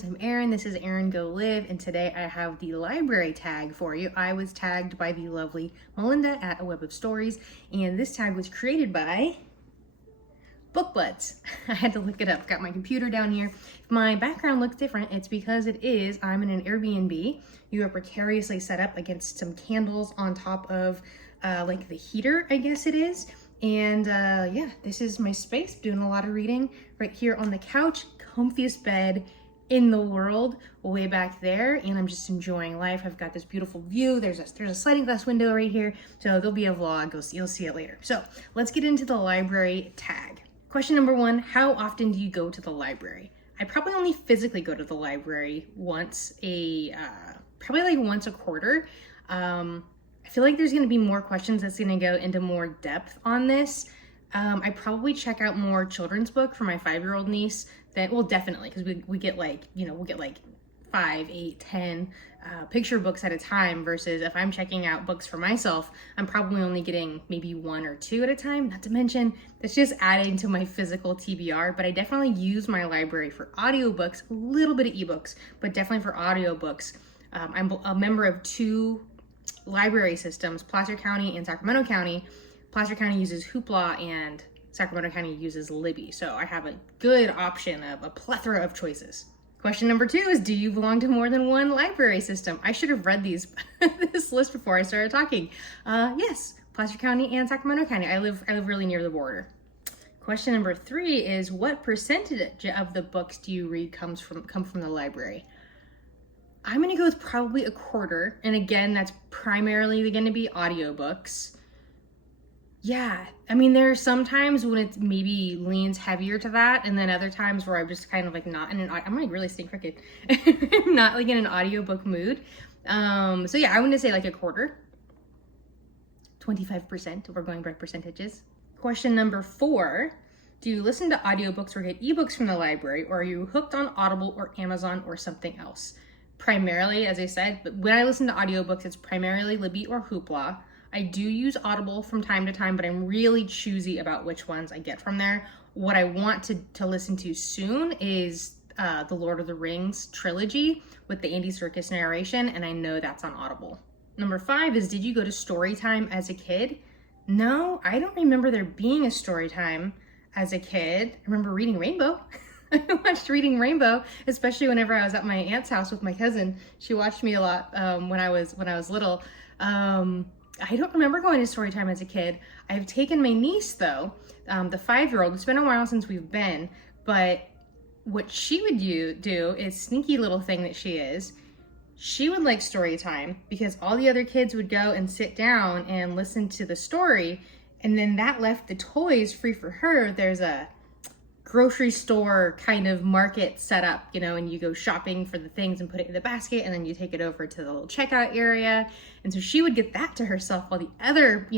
friends, I'm Erin. This is Erin Go Live, and today I have the library tag for you. I was tagged by the lovely Melinda at A Web of Stories, and this tag was created by BookBuds. I had to look it up. Got my computer down here. If my background looks different, it's because I'm in an Airbnb. You are precariously set up against some candles on top of like the heater, I guess it is. And yeah, this is my space, doing a lot of reading right here on the couch, comfiest bed in the world, way back there, and I'm just enjoying life. I've got this beautiful view. There's a sliding glass window right here, so there'll be a vlog. You'll see it later. So let's get into the library tag. Question number 1, how often do you go to the library? I probably only physically go to the library once probably like once a quarter. I feel like there's going to be more questions that's going to go into more depth on this. I probably check out more children's book for my 5-year-old niece. Well, definitely, because we get like, we'll get like 5, 8, 10 picture books at a time, versus if I'm checking out books for myself, I'm probably only getting maybe 1 or 2 at a time. Not to mention, that's just adding to my physical TBR, but I definitely use my library for audiobooks, a little bit of ebooks, but definitely for audiobooks. I'm a member of 2 library systems, Placer County and Sacramento County. Placer County uses Hoopla and Sacramento County uses Libby. So I have a good option of a plethora of choices. Question number 2 is, do you belong to more than one library system? I should have read this list before I started talking. Yes, Placer County and Sacramento County. I live really near the border. Question number 3 is, what percentage of the books do you read come from the library? I'm gonna go with probably a quarter. And again, that's primarily gonna be audiobooks. Yeah, I mean, there are some times when it maybe leans heavier to that, and then other times where I'm just kind of like not in I'm like really staying crooked. I'm not like in an audiobook mood. So yeah, I'm gonna say like a quarter. 25% if we're going by percentages. Question number 4, do you listen to audiobooks or get ebooks from the library, or are you hooked on Audible or Amazon or something else? Primarily, as I said, but when I listen to audiobooks, it's primarily Libby or Hoopla. I do use Audible from time to time, but I'm really choosy about which ones I get from there. What I want to listen to soon is the Lord of the Rings trilogy with the Andy Serkis narration, and I know that's on Audible. Number 5 is, did you go to Storytime as a kid? No, I don't remember there being a Storytime as a kid. I remember reading Rainbow. I watched Reading Rainbow, especially whenever I was at my aunt's house with my cousin. She watched me a lot when I was little. I don't remember going to Storytime as a kid. I've taken my niece though, the 5-year-old. It's been a while since we've been, but what she would do is, sneaky little thing that she is, she would like Storytime because all the other kids would go and sit down and listen to the story, and then that left the toys free for her. There's a grocery store kind of market set up, and you go shopping for the things and put it in the basket, and then you take it over to the little checkout area. And so she would get that to herself while the other,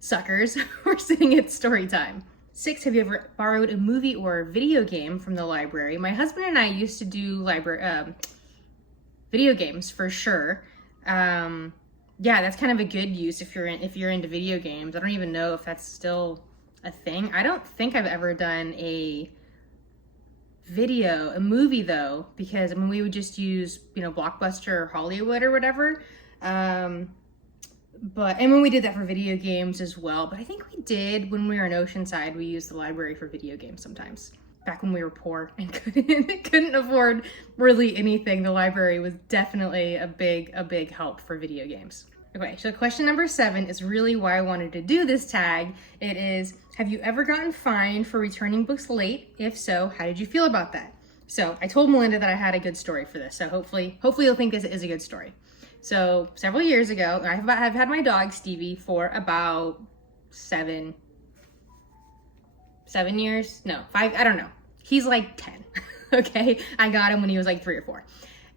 suckers were sitting at story time. 6, have you ever borrowed a movie or a video game from the library? My husband and I used to do video games for sure. Yeah, that's kind of a good use if you're into video games. I don't even know if that's still a thing. I don't think I've ever done a movie though, because we would just use Blockbuster or Hollywood or whatever. But when we did that for video games as well. But I think we did, when we were in Oceanside, we used the library for video games sometimes. Back when we were poor and couldn't afford really anything, the library was definitely a big help for video games. Okay, so question number 7 is really why I wanted to do this tag. It is, have you ever gotten fined for returning books late? If so, how did you feel about that? So I told Melinda that I had a good story for this, so hopefully you'll think this is a good story. So several years ago, I've had my dog Stevie for about 7 years? No, 5, I don't know. He's like 10, okay? I got him when he was like 3 or 4.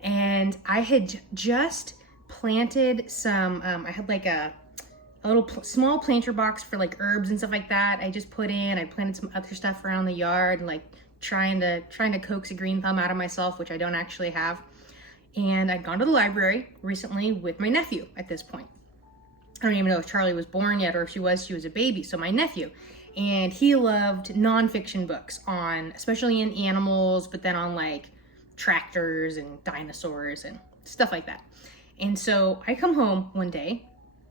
And I had just planted some, I had like a little small planter box for like herbs and stuff like that. I planted some other stuff around the yard, and like trying to coax a green thumb out of myself, which I don't actually have. And I'd gone to the library recently with my nephew at this point. I don't even know if Charlie was born yet, or if she was a baby. So my nephew, and he loved nonfiction books especially in animals, but then on like tractors and dinosaurs and stuff like that. And so I come home one day,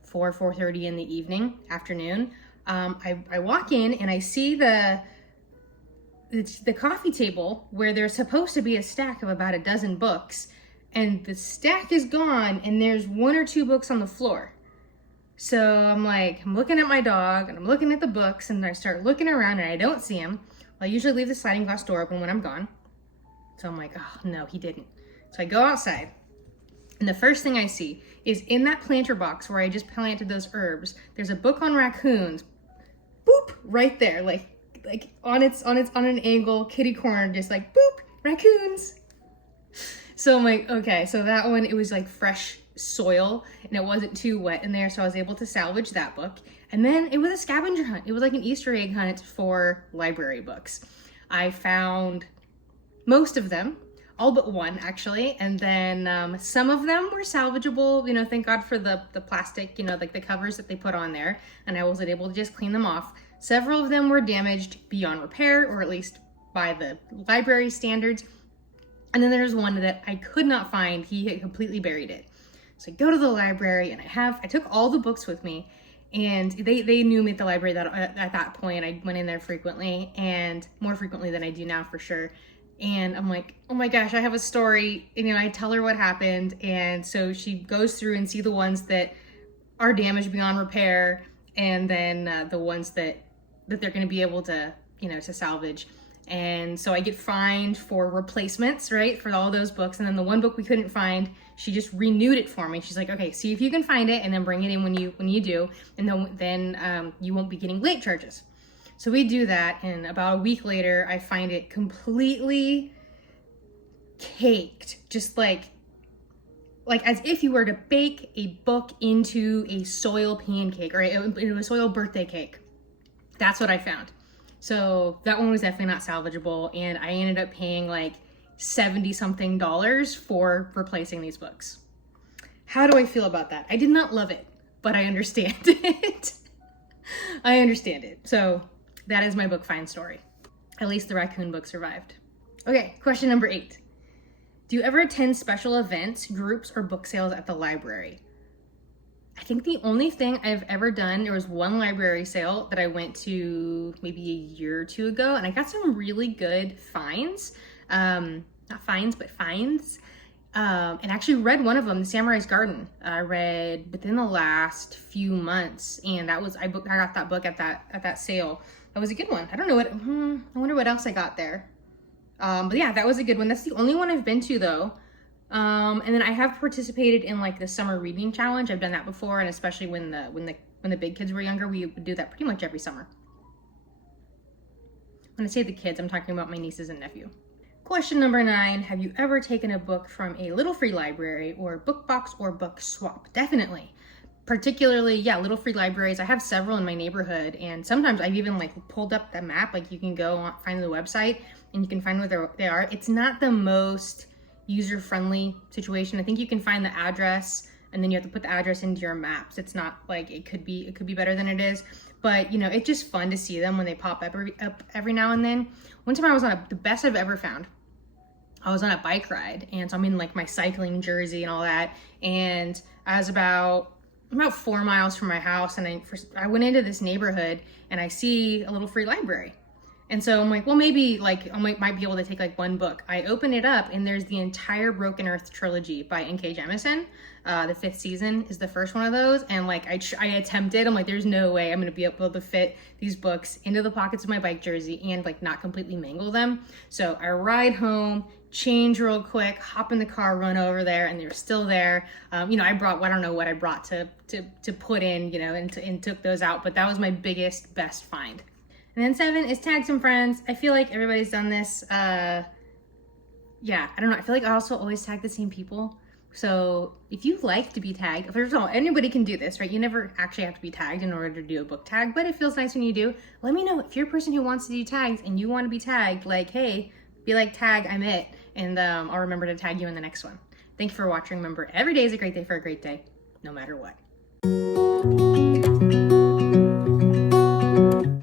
4:30 in the afternoon. I walk in and I see the coffee table where there's supposed to be a stack of about a dozen books, and the stack is gone and there's 1 or 2 books on the floor. So I'm looking at my dog and I'm looking at the books, and I start looking around and I don't see him. I usually leave the sliding glass door open when I'm gone. So I'm like, oh no, he didn't. So I go outside, and the first thing I see is in that planter box where I just planted those herbs, there's a book on raccoons, boop, right there, like on an angle, kitty corner, just like boop, raccoons. So I'm like, okay, so that one, it was like fresh soil and it wasn't too wet in there, so I was able to salvage that book. And then it was a scavenger hunt. It was like an Easter egg hunt for library books. I found most of them, all but one actually, and then some of them were salvageable, you know, thank God for the plastic, you know, like the covers that they put on there, and I was able to just clean them off. Several of them were damaged beyond repair, or at least by the library standards. And then there's one that I could not find. He had completely buried it. So I go to the library and I took all the books with me, and they knew me at the library that at that point. I went in there frequently, and more frequently than I do now for sure. And I'm like, oh my gosh, I have a story. And, you know, I tell her what happened. And so she goes through and see the ones that are damaged beyond repair, and then the ones that they're going to be able to, you know, to salvage. And so I get fined for replacements, right, for all those books. And then the one book we couldn't find, she just renewed it for me. She's like, okay, see if you can find it and then bring it in when you do. And then you won't be getting late charges. So we do that. And about a week later, I find it completely caked, just like as if you were to bake a book into a soil pancake or into a soil birthday cake. That's what I found. So that one was definitely not salvageable, and I ended up paying like $70 something for replacing these books. How do I feel about that? I did not love it, but I understand it. I understand it. So that is my book find story. At least the raccoon book survived. Okay, question number 8. Do you ever attend special events, groups, or book sales at the library? I think the only thing I've ever done, there was one library sale that I went to maybe a year or 2 ago, and I got some really good finds. Not fines, but finds. And actually read one of them, The Samurai's Garden. I read within the last few months, and I got that book at that sale. That was a good one. I don't know I wonder what else I got there. But yeah, that was a good one. That's the only one I've been to though. And then I have participated in like the summer reading challenge. I've done that before, and especially when the big kids were younger, we would do that pretty much every summer. When I say the kids, I'm talking about my nieces and nephew. Question number 9, have you ever taken a book from a Little Free Library or Book Box or Book Swap? Definitely. Particularly, yeah, Little Free Libraries. I have several in my neighborhood, and sometimes I've even like pulled up the map. Like you can go find the website and you can find where they are. It's not the most user-friendly situation. I think you can find the address and then you have to put the address into your maps. It's not like it could be better than it is, but you know, it's just fun to see them when they pop up every now and then. One time I was on the best I've ever found. I was on a bike ride, and so I'm in like my cycling jersey and all that, and I was about 4 miles from my house, and I went into this neighborhood and I see a Little Free Library. And so I'm like, well, maybe like I might be able to take like one book. I open it up and there's the entire Broken Earth trilogy by N.K. Jemisin. The 5th season is the first one of those. And like I attempted, I'm like, there's no way I'm going to be able to fit these books into the pockets of my bike jersey and like not completely mangle them. So I ride home, change real quick, hop in the car, run over there, and they're still there. You know, I don't know what I brought to put in, you know, and took those out, but that was my best find. And then 7 is tag some friends. I feel like everybody's done this. Yeah, I don't know. I feel like I also always tag the same people. So if you like to be tagged, first of all, anybody can do this, right? You never actually have to be tagged in order to do a book tag, but it feels nice when you do. Let me know if you're a person who wants to do tags and you want to be tagged, like, hey, be like, tag, I'm it. And I'll remember to tag you in the next one. Thank you for watching. Remember, every day is a great day for a great day, no matter what.